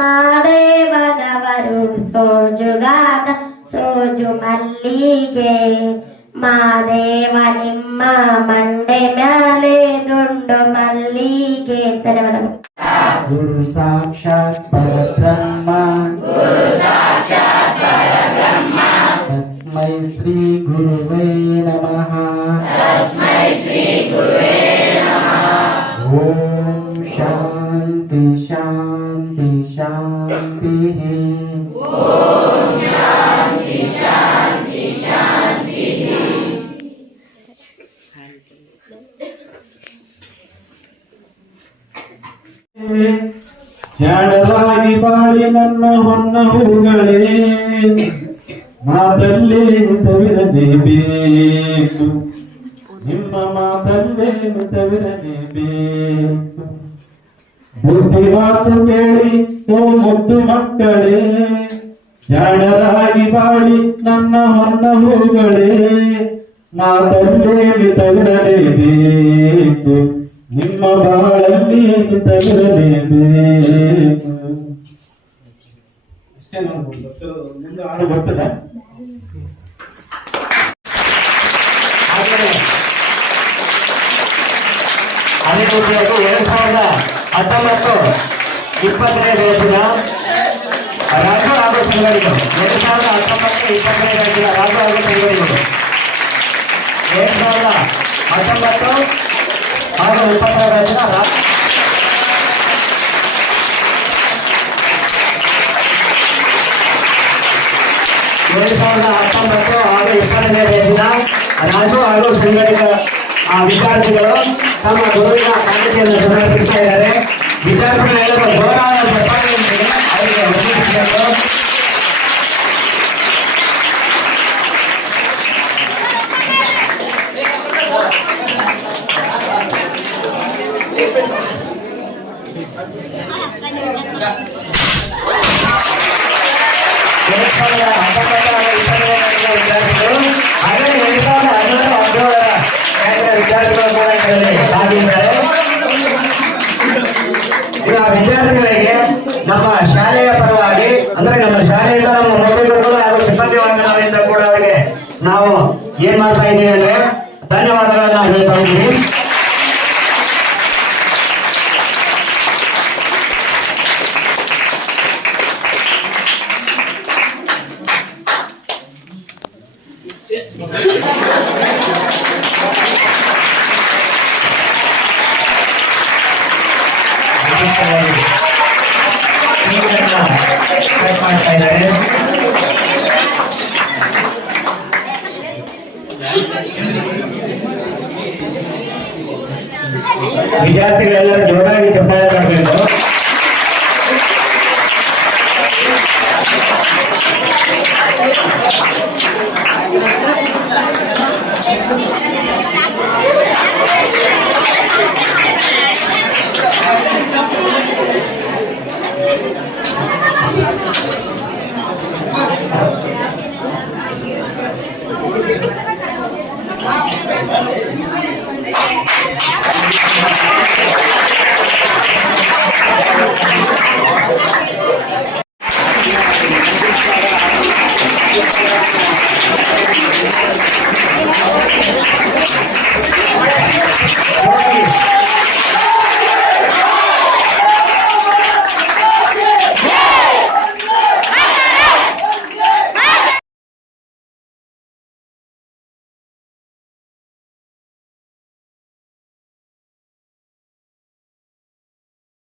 ಮಾದೇವನವರು ಸೋಜುಗಾದ ಸೋಜು ಮಲ್ಲಿಗೆ ಮಾದೇವ ನಿಮ್ಮ ಮಂಡೆ ಮ್ಯಾಲೆ ದುಂಡು ಮಲ್ಲಿಗೆ ಧನ್ಯವಾದಗಳು ಗುರು ಸಾಕ್ಷಾತ್ ಪರಬ್ರಹ್ಮ ചാടറായി പാടി വന്ന വന്ന പൂകളെ ಮಾತಲ್ಲೇ ಮಿತವಿರಲೇಬೇಕು ನಿಮ್ಮ ಮಾತಲ್ಲೇ ಮಿತವಿರಲೇಬೇಕು ಬುದ್ಧಿ ಮಾತು ಕೇಳಿ, ಓ ಮುದ್ದು ಮಕ್ಕಳೇ, ಜಾಣರಾಗಿ ಬಾಳಿ ನನ್ನ ಹೊನ್ನ ಹೂಗಳೇ ಮಾತಲ್ಲೇನು ತಗರಲೇಬೇಕು ನಿಮ್ಮ ಬಾಳಲ್ಲಿ ತಗರಲೇಬೇಕು ಅಷ್ಟೇ ಹಾಡು ಸಾವಿರದ ಹತ್ತೊಂಬತ್ತು ಇಪ್ಪತ್ತನೇ ಬ್ಯಾಚಿನ ರಾಜು ಹಾಗೂ ಸಂಗಡಿಗಳು ಎರಡ್ ಸಾವಿರದ ಹತ್ತೊಂಬತ್ತು ಇಪ್ಪತ್ತನೇ ಬ್ಯಾಚಿನ ರಾಜು ಹಾಗೂ ಸಂಗಡಿಗಳು ಎರಡ್ ಸಾವಿರದ ಹತ್ತೊಂಬತ್ತು ಹಾಗೂ ಇಪ್ಪತ್ತನೇ ಬ್ಯಾಚಿನ ರಾ ಎರಡು ಸಾವಿರದ ಹತ್ತೊಂಬತ್ತು ಹಾಗೂ ಇಪ್ಪತ್ತನೇ ಬ್ಯಾಚಿನ ರಾಜು ಹಾಗೂ ಸಂಘಟಕ ಆ ವಿದ್ಯಾರ್ಥಿಗಳು ತಮ್ಮ ಗುರುವಿನ ಕಾಣಿಕೆಯನ್ನು ಸಮರ್ಪಿಸ್ತಾ ಇದ್ದಾರೆ ವಿದ್ಯಾರ್ಥಿಗಳೆಲ್ಲರೂ ಜೋರಾದ ಚಪ್ಪಾಳೆಯೊಂದಿಗೆ ಅವರಿಗೆ ವಂದಿಸಬೇಕು. ಎರಡು ಸಾವಿರದ ಶಾಲೆಯ ಪರವಾಗಿ, ಅಂದ್ರೆ ನಮ್ಮ ಶಾಲೆಯಿಂದ ನಮ್ಮ ಮುಖ್ಯಗುರುಗಳು ಹಾಗೂ ಸಿಬ್ಬಂದಿ ವರ್ಗದವರಿಂದ ಕೂಡ ಅವರಿಗೆ ನಾವು ಏನ್ ಮಾಡ್ತಾ ಇದ್ದೀವಿ ಅಂದ್ರೆ ಧನ್ಯವಾದಗಳನ್ನ ಹೇಳ್ತಾ ಇದ್ದೀವಿ. ವಿದ್ಯಾರ್ಥಿಗಳೆಲ್ಲರೂ ಜೋರಾಗಿ ಚಪ್ಪಾಳೆ ಮಾಡಬೇಕು